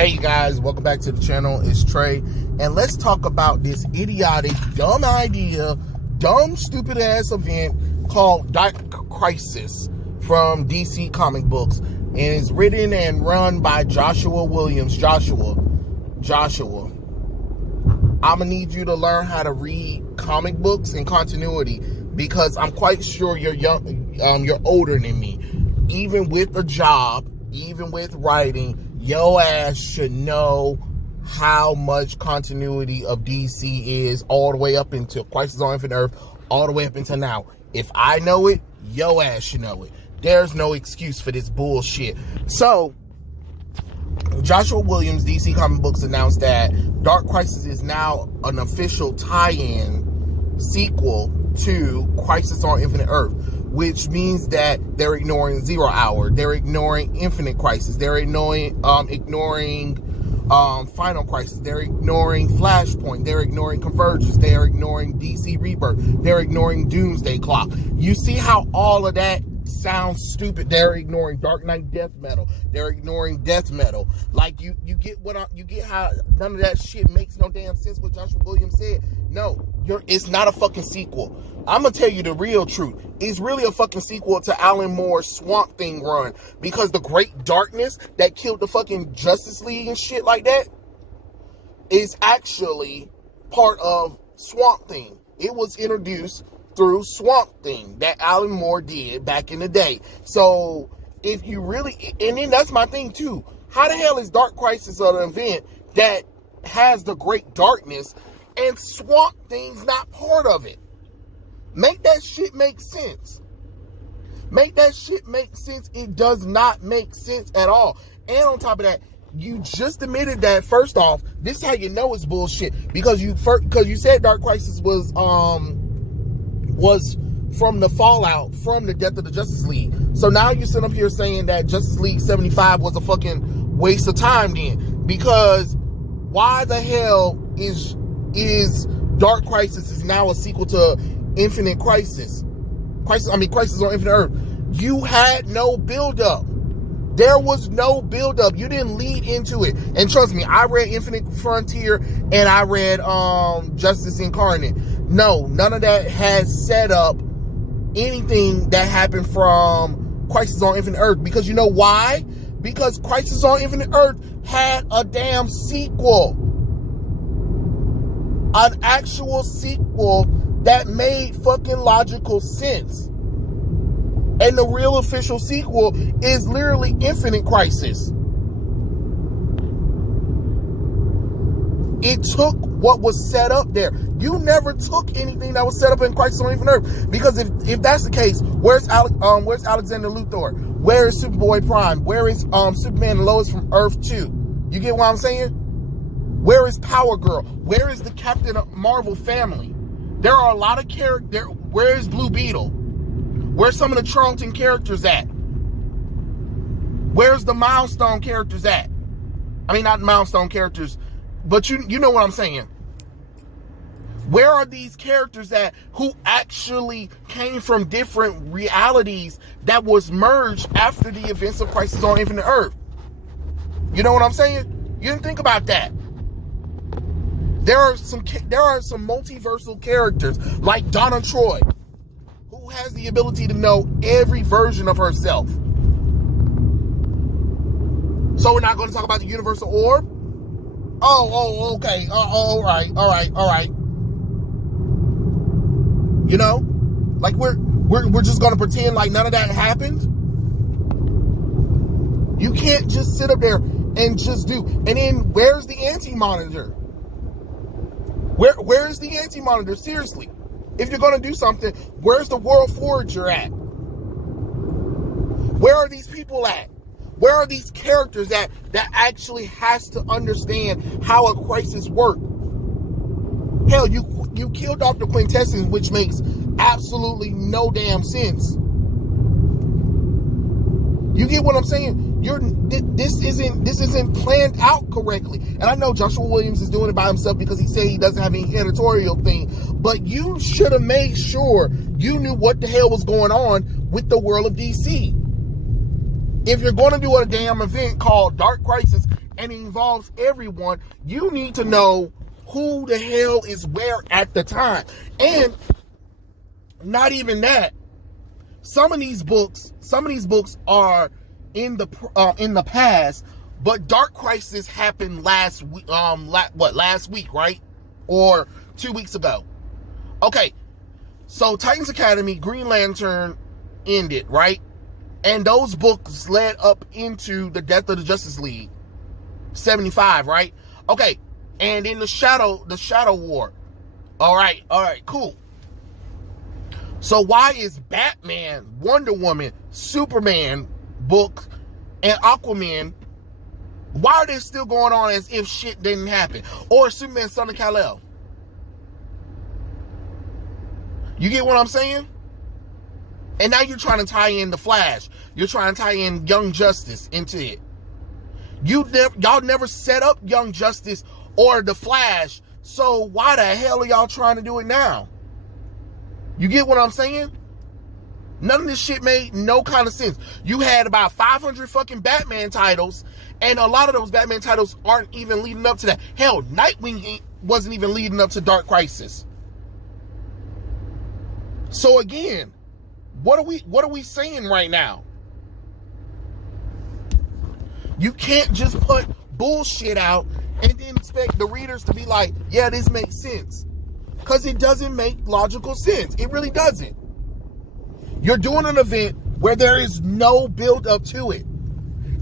Hey you guys, welcome back to the channel. It's Trey, and let's talk about this idiotic, dumb idea, stupid ass event called Dark Crisis from DC Comic Books, and it's written and run by Joshua Williams. Joshua, I'm gonna need you to learn how to read comic books and continuity, because I'm quite sure you're young, you're older than me. Even with a job, even with writing, your ass should know how much continuity of DC is all the way up into Crisis on Infinite Earth, all the way up until now. If I know it, your ass should know it. There's no excuse for this bullshit. So, Joshua Williams, DC Comic Books, announced that Dark Crisis is now an official tie-in sequel to Crisis on Infinite Earth, which means that they're ignoring Zero Hour, they're ignoring Infinite Crisis, they're ignoring Final Crisis, they're ignoring Flashpoint, they're ignoring Convergence, they're ignoring DC Rebirth, they're ignoring Doomsday Clock. You see how all of that sounds stupid? They're ignoring Dark Knight Death Metal, they're ignoring Death Metal. Like, you get you get how none of that shit makes no damn sense. What Joshua Williams said. No, it's not a fucking sequel. I'm gonna tell you the real truth. It's really a fucking sequel to Alan Moore's Swamp Thing run, because the Great Darkness that killed the fucking Justice League and shit like that is actually part of Swamp Thing. It was introduced through Swamp Thing that Alan Moore did back in the day. So if you really, and then that's my thing too. How the hell is Dark Crisis an event that has the Great Darkness and Swamp Thing's not part of it? Make that shit make sense. Make that shit make sense. It does not make sense at all. And on top of that, you just admitted that, first off, this is how you know it's bullshit, because you said Dark Crisis was from the fallout from the death of the Justice League. So now you sit up here saying that Justice League 75 was a fucking waste of time then, because why the hell is Dark Crisis is now a sequel to Infinite Crisis? Crisis on Infinite Earth. You had no build-up. There was no build-up. You didn't lead into it. And trust me, I read Infinite Frontier and I read Justice Incarnate. No, none of that has set up anything that happened from Crisis on Infinite Earth. Because you know why? Because Crisis on Infinite Earth had a damn sequel. An actual sequel that made fucking logical sense. And the real official sequel is literally Infinite Crisis. It took what was set up there. You never took anything that was set up in Crisis on Infinite Earth. Because if that's the case, where's Alexander Luthor? Where is Superboy Prime? Where is Superman and Lois from Earth 2? You get what I'm saying? Where is Power Girl? Where is the Captain Marvel family? There are a lot of characters. Where is Blue Beetle? Where's some of the Charlton characters at? Where's the Milestone characters at? I mean, not Milestone characters, but you know what I'm saying. Where are these characters at who actually came from different realities that was merged after the events of Crisis on Infinite Earth? You know what I'm saying? You didn't think about that. There are some multiversal characters like Donna Troy, who has the ability to know every version of herself. So we're not going to talk about the Universal Orb? Oh, okay. All right. You know, like we're just going to pretend like none of that happened. You can't just sit up there and just do. And then where's the Anti-Monitor? Where is the Anti-Monitor? Seriously. If you're going to do something, where's the World Forager at? Where are these people at? Where are these characters at that actually has to understand how a crisis works? Hell, you killed off the Quintessence, which makes absolutely no damn sense. You get what I'm saying? This isn't planned out correctly. And I know Joshua Williams is doing it by himself because he said he doesn't have any editorial thing. But you should have made sure you knew what the hell was going on with the world of DC. If you're going to do a damn event called Dark Crisis and it involves everyone, you need to know who the hell is where at the time. And not even that. Some of these books are in the past, but Dark Crisis happened last week, last week, right? Or 2 weeks ago. Okay. So Titans Academy, Green Lantern ended, right? And those books led up into the Death of the Justice League 75, right? Okay. And in the Shadow War. All right, cool. So why is Batman, Wonder Woman, Superman book, and Aquaman, why are they still going on as if shit didn't happen? Or Superman, Son of Kal-El? You get what I'm saying? And now you're trying to tie in the Flash. You're trying to tie in Young Justice into it. Y'all never set up Young Justice or the Flash, so why the hell are y'all trying to do it now? You get what I'm saying? None of this shit made no kind of sense. You had about 500 fucking Batman titles, and a lot of those Batman titles aren't even leading up to that. Hell, Nightwing wasn't even leading up to Dark Crisis. So again, what are we saying right now? You can't just put bullshit out and then expect the readers to be like, yeah, this makes sense. Because it doesn't make logical sense. It really doesn't. You're doing an event where there is no build up to it.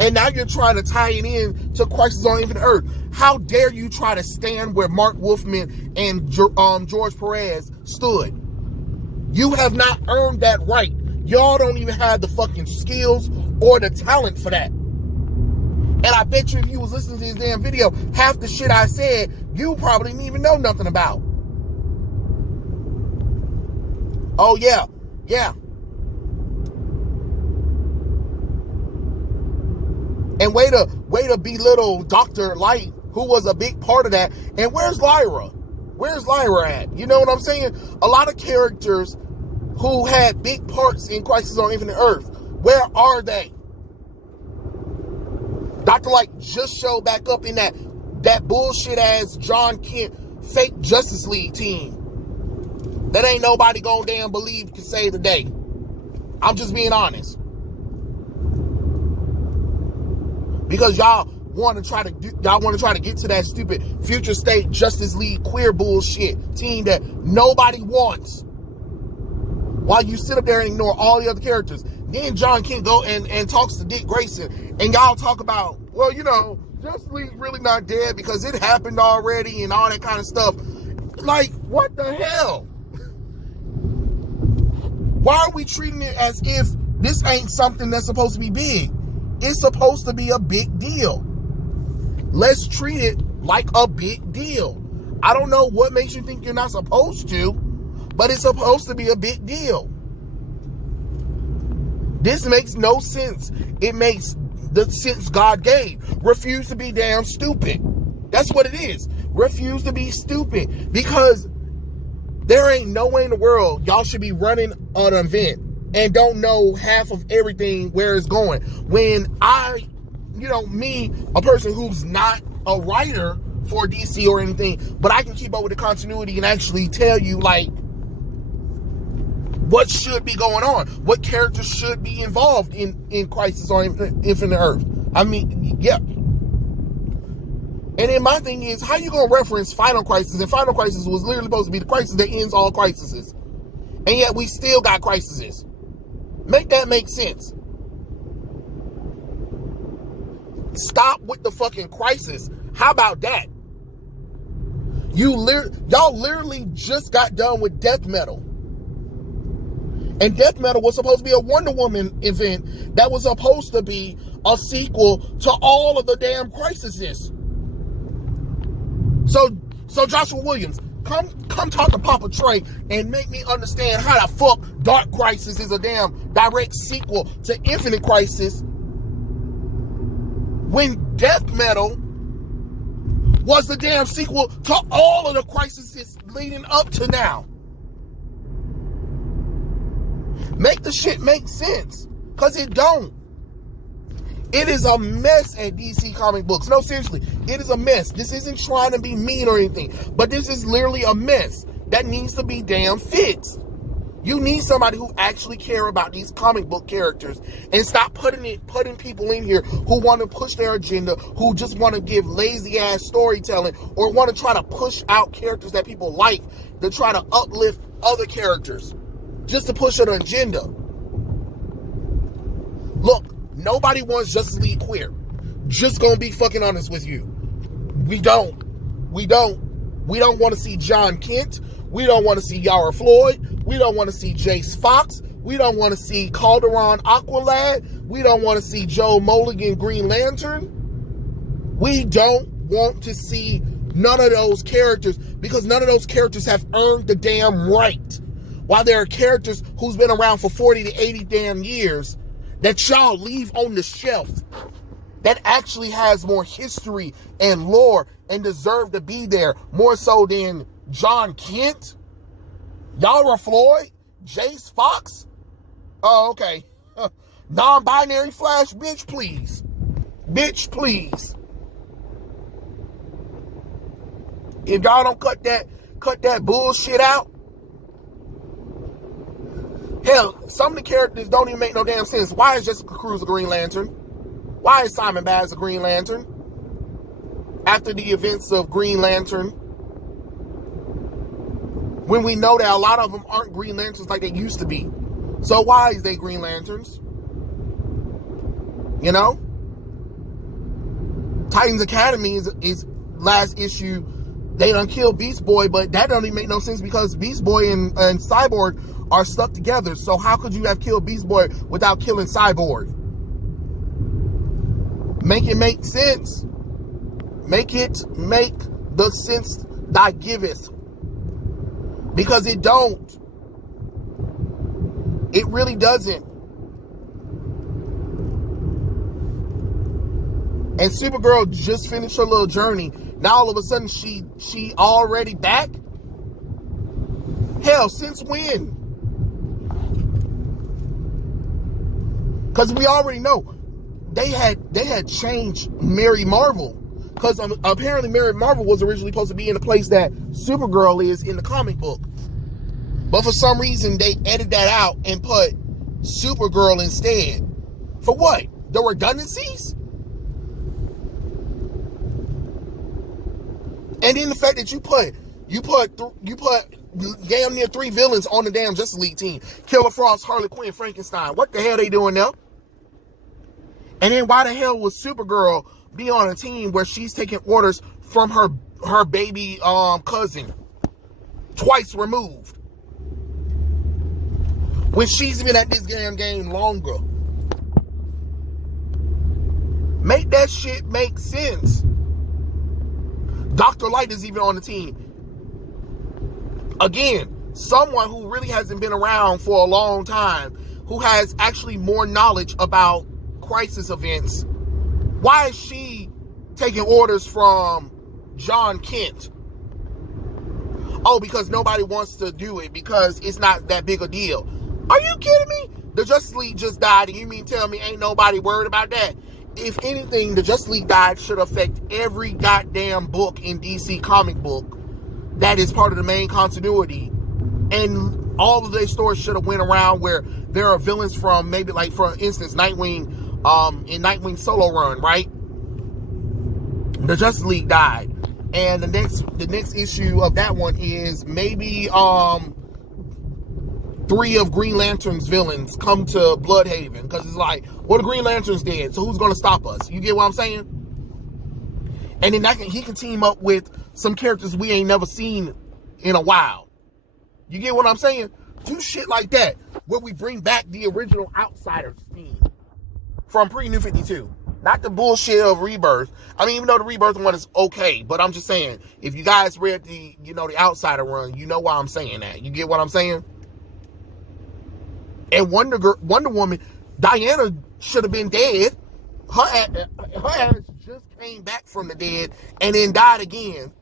And now you're trying to tie it in to Crisis on Infinite Earth. How dare you try to stand where Mark Wolfman and George Perez stood? You have not earned that right. Y'all don't even have the fucking skills or the talent for that. And I bet you if you was listening to this damn video, half the shit I said, you probably didn't even know nothing about. Oh, yeah. And way to belittle Dr. Light, who was a big part of that. And where's Lyra? Where's Lyra at? You know what I'm saying? A lot of characters who had big parts in Crisis on Infinite Earth, where are they? Dr. Light just showed back up in that bullshit ass John Kent fake Justice League team that ain't nobody gonna damn believe can save the day. I'm just being honest. Because y'all want to try to get to that stupid future state Justice League queer bullshit team that nobody wants. While you sit up there and ignore all the other characters. Then John Kent go and talks to Dick Grayson, and y'all talk about, well, you know, Justice League really not dead because it happened already and all that kind of stuff. Like, what the hell? Why are we treating it as if this ain't something that's supposed to be big? It's supposed to be a big deal. Let's treat it like a big deal. I don't know what makes you think you're not supposed to, but it's supposed to be a big deal. This makes no sense. It makes the sense God gave. Refuse to be damn stupid. That's what it is. Refuse to be stupid. Because there ain't no way in the world y'all should be running an event and don't know half of everything where it's going. When me, a person who's not a writer for DC or anything, but I can keep up with the continuity and actually tell you, like, what should be going on, what characters should be involved in Crisis on Infinite Earth. I mean, yeah. And then my thing is, how you gonna reference Final Crisis? And Final Crisis was literally supposed to be the crisis that ends all crises, and yet we still got crises. Make that make sense. Stop with the fucking crisis. How about that? Y'all literally just got done with Death Metal. And Death Metal was supposed to be a Wonder Woman event that was supposed to be a sequel to all of the damn crises. So Joshua Williams, come talk to Papa Trey and make me understand how the fuck Dark Crisis is a damn direct sequel to Infinite Crisis when Death Metal was the damn sequel to all of the crises leading up to now. Make the shit make sense, because it don't. It is a mess at DC Comic Books. No, seriously, it is a mess. This isn't trying to be mean or anything, but this is literally a mess that needs to be damn fixed. You need somebody who actually care about these comic book characters and stop putting people in here who want to push their agenda, who just want to give lazy ass storytelling or want to try to push out characters that people like to try to uplift other characters just to push an agenda. Look, nobody wants Justice League queer. Just gonna be fucking honest with you. We don't want to see John Kent. We don't want to see Yara Floyd. We don't want to see Jace Fox. We don't want to see Calderon Aqualad. We don't want to see Joe Mulligan Green Lantern. We don't want to see none of those characters because none of those characters have earned the damn right. While there are characters who's been around for 40 to 80 damn years that y'all leave on the shelf that actually has more history and lore and deserve to be there more so than John Kent, Yara Floyd, Jace Fox. Oh, okay. Non-binary Flash, bitch, please. Bitch, please. If y'all don't cut that bullshit out. Hell, some of the characters don't even make no damn sense. Why is Jessica Cruz a Green Lantern? Why is Simon Baz a Green Lantern? After the events of Green Lantern, when we know that a lot of them aren't Green Lanterns like they used to be. So why is they Green Lanterns? You know? Titans Academy is last issue. They done killed Beast Boy, but that don't even make no sense because Beast Boy and Cyborg are stuck together. So how could you have killed Beast Boy without killing Cyborg? Make it make sense. Make it make the sense that giveth. Because it don't. It really doesn't. And Supergirl just finished her little journey. Now all of a sudden she already back? Hell, since when? Because we already know they had changed Mary Marvel. Because apparently Mary Marvel was originally supposed to be in the place that Supergirl is in the comic book. But for some reason, they edited that out and put Supergirl instead. For what? The redundancies? And then the fact that you put damn near 3 villains on the damn Justice League team. Killer Frost, Harley Quinn, Frankenstein. What the hell they doing now? And then why the hell was Supergirl be on a team where she's taking orders from her baby cousin twice removed when she's been at this damn game longer? Make that shit make sense. Dr. Light is even on the team. Again, someone who really hasn't been around for a long time, who has actually more knowledge about crisis events. Why is she taking orders from John Kent? Oh, because nobody wants to do it because it's not that big a deal. Are you kidding me? The Justice League just died and you mean tell me ain't nobody worried about that? If anything, the Justice League died should affect every goddamn book in DC comic book that is part of the main continuity. And all of their stories should have went around where there are villains from maybe like, for instance, Nightwing, in Nightwing solo run, right? The Justice League died. And the next issue of that one is maybe 3 of Green Lantern's villains come to Bloodhaven. Because it's like, well, the Green Lantern's dead, so who's going to stop us? You get what I'm saying? And then he can team up with some characters we ain't never seen in a while. You get what I'm saying? Do shit like that, where we bring back the original Outsiders team from pre-New 52. Not the bullshit of Rebirth. I mean, even though the Rebirth one is okay, but I'm just saying, if you guys read the Outsider run, you know why I'm saying that. You get what I'm saying? And Wonder Woman, Diana should have been dead. Her ass just came back from the dead and then died again.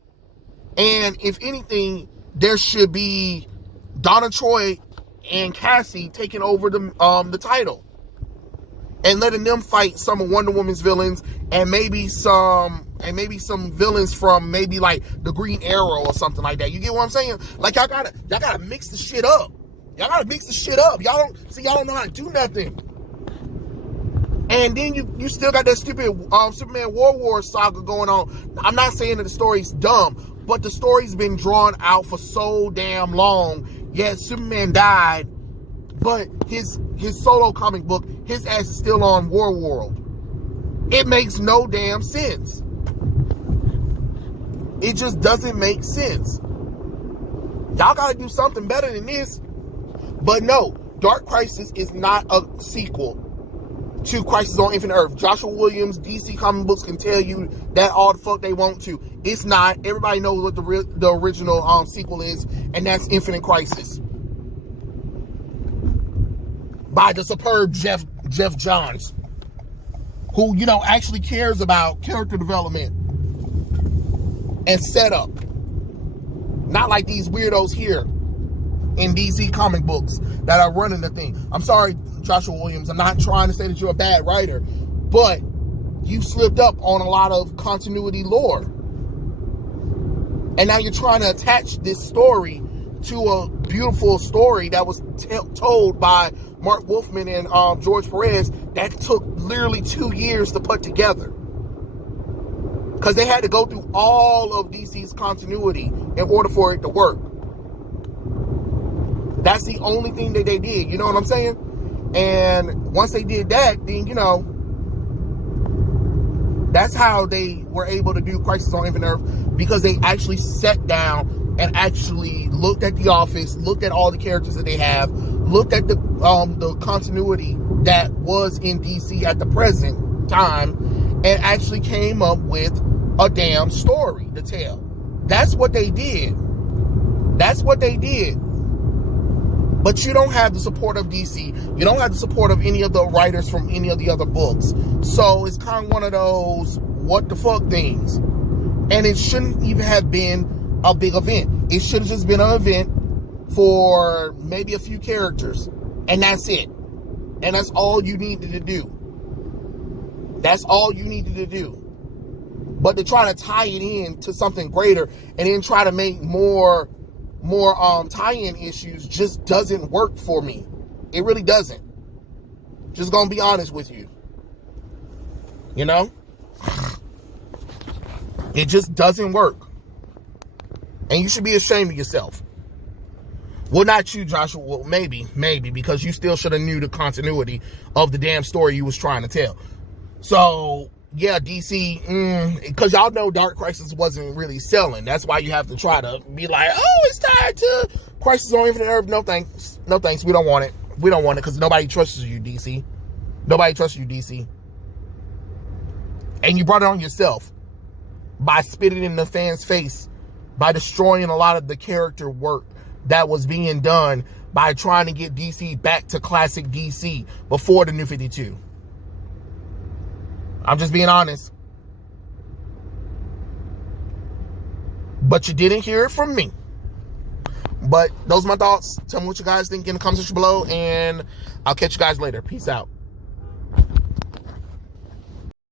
And if anything, there should be Donna Troy and Cassie taking over the title. and letting them fight some of Wonder Woman's villains, and maybe some villains from maybe like the Green Arrow or something like that. You get what I'm saying? Like y'all gotta mix the shit up. Y'all gotta mix the shit up. Y'all don't know how to do nothing. And then you still got that stupid Superman War saga going on. I'm not saying that the story's dumb, but the story's been drawn out for so damn long. Yeah, Superman died, but his solo comic book, his ass is still on War World. It makes no damn sense. It just doesn't make sense. Y'all gotta do something better than this. But no, Dark Crisis is not a sequel to Crisis on Infinite Earth. Joshua Williams, DC Comic Books can tell you that all the fuck they want to. It's not. Everybody knows what the original sequel is, and that's Infinite Crisis by the superb Jeff Johns, who, you know, actually cares about character development and setup. Not like these weirdos here in DC Comic Books that are running the thing. I'm sorry, Joshua Williams, I'm not trying to say that you're a bad writer, but you slipped up on a lot of continuity lore. And now you're trying to attach this story to a beautiful story that was told by Mark Wolfman and George Perez that took literally 2 years to put together. Because they had to go through all of DC's continuity in order for it to work. That's the only thing that they did. You know what I'm saying? And once they did that, then, you know, that's how they were able to do Crisis on Infinite Earth, because they actually sat down and actually looked at The Office, looked at all the characters that they have, looked at the continuity that was in DC at the present time, and actually came up with a damn story to tell. That's what they did. That's what they did. But you don't have the support of DC. You don't have the support of any of the writers from any of the other books. So it's kind of one of those what the fuck things. And it shouldn't even have been a big event. It should have just been an event for maybe a few characters. And that's it. And that's all you needed to do. That's all you needed to do. But to try to tie it in to something greater and then try to make more tie-in issues just doesn't work for me. It really doesn't. Just gonna be honest with you. You know? It just doesn't work. And you should be ashamed of yourself. Well, not you, Joshua. Well, maybe, because you still should have knew the continuity of the damn story you was trying to tell. So, yeah, DC, because y'all know Dark Crisis wasn't really selling. That's why you have to try to be like, oh, it's tied to Crisis on Infinite Earth. No thanks. No thanks. We don't want it. We don't want it because nobody trusts you, DC. Nobody trusts you, DC. And you brought it on yourself by spitting in the fans' face, by destroying a lot of the character work that was being done, by trying to get DC back to classic DC before the New 52. I'm just being honest. But you didn't hear it from me. But those are my thoughts. Tell me what you guys think in the comment section below, and I'll catch you guys later. Peace out.